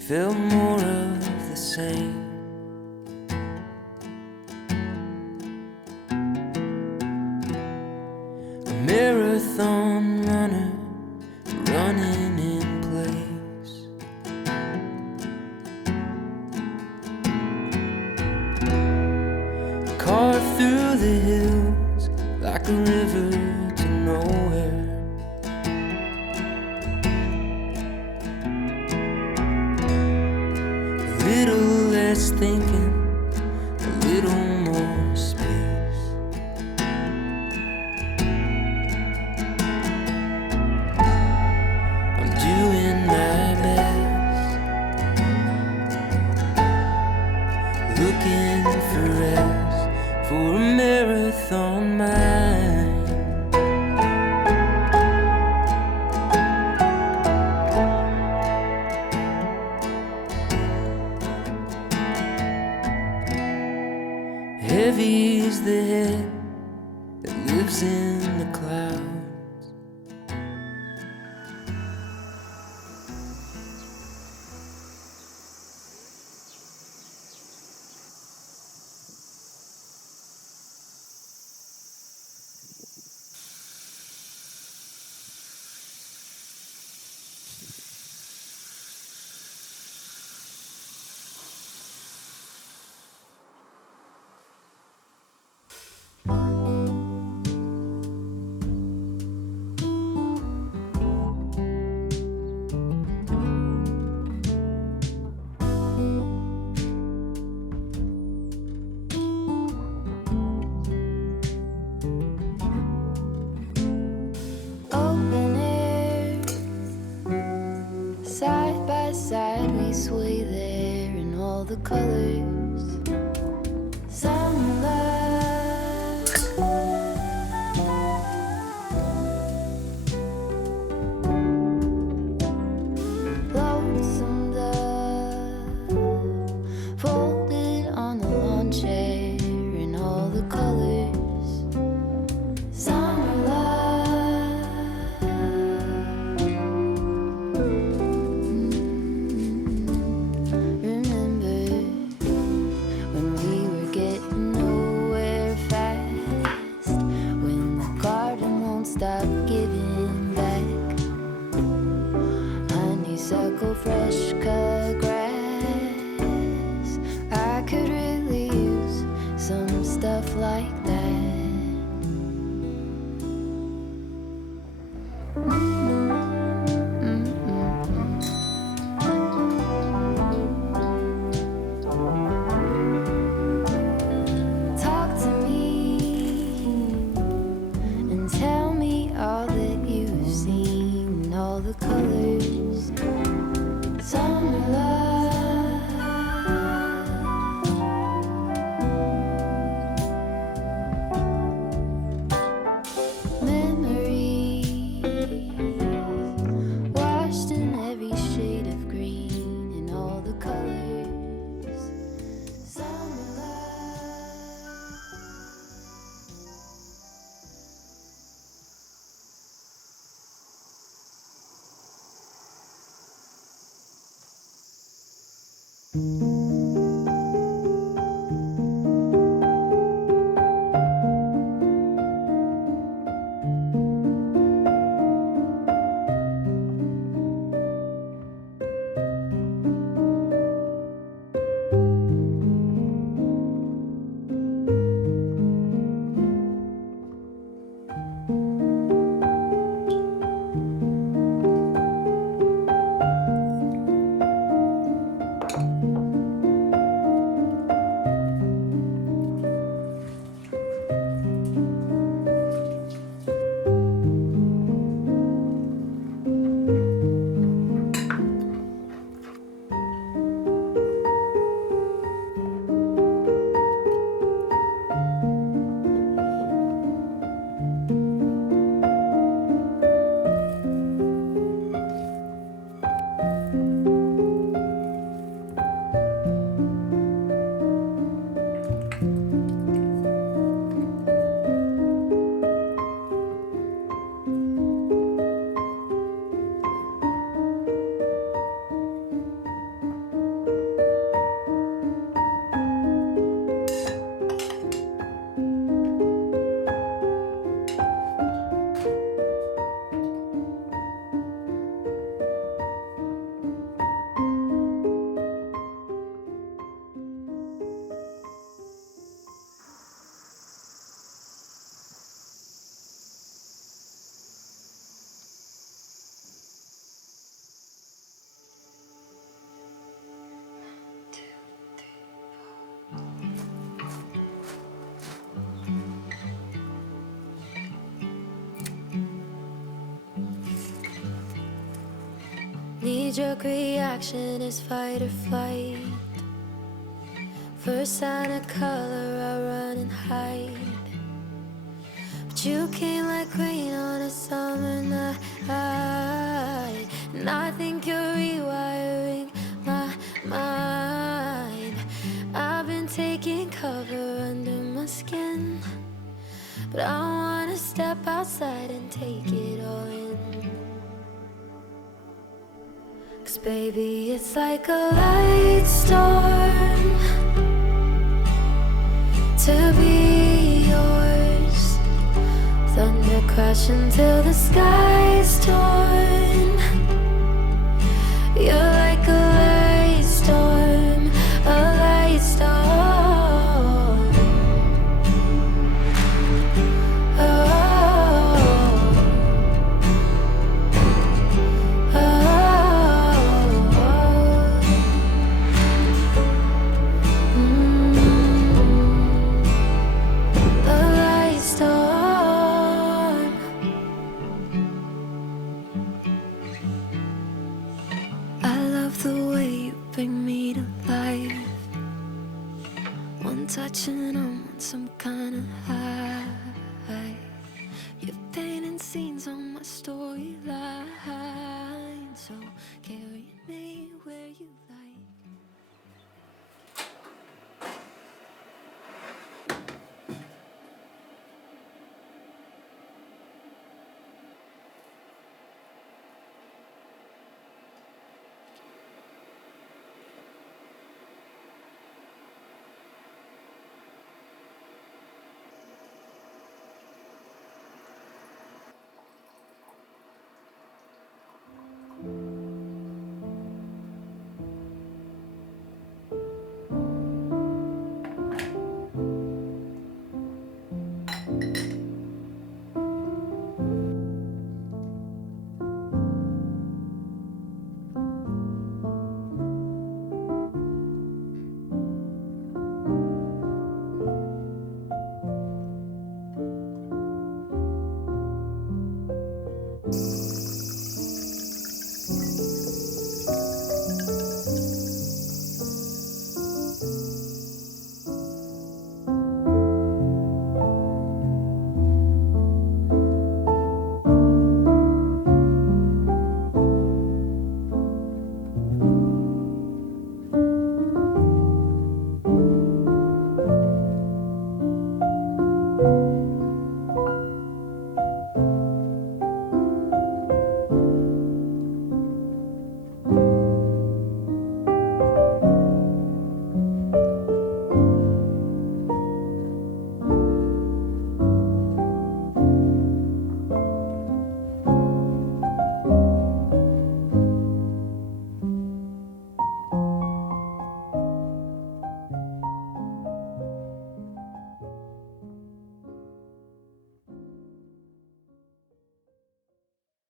felt more of the same. A marathon runner running in place. Carved through the hills like a river to nowhere. A little less thinking, a little more space. I'm doing my best, looking for rest, for a marathon mind. Heavy is the head that lives in the clouds. Open air, side by side we sway there in all the colors. Some love, lonesome dove, folded on the lawn chair in all the colors. Some love, remember when we were getting nowhere fast, when the garden won't stop giving back honeysuckle, fresh cut grass. I could really use some stuff like that. Talk to me and tell me all that you've seen, all the colors. Summer love, memories washed in every shade of green and all the colors. Summer love. knee-jerk reaction is fight or flight. First sign of color, I run and hide. But you came like rain on a summer night, and I think you're rewiring my mind. I've been taking cover under my skin, but I wanna step outside and take it all in. 'Cause baby, it's like a light storm to be yours. Thunder crashing till the sky's torn. You're like a light storm, a light storm. Oh, bring me to life. One touch and I'm on some kind of high.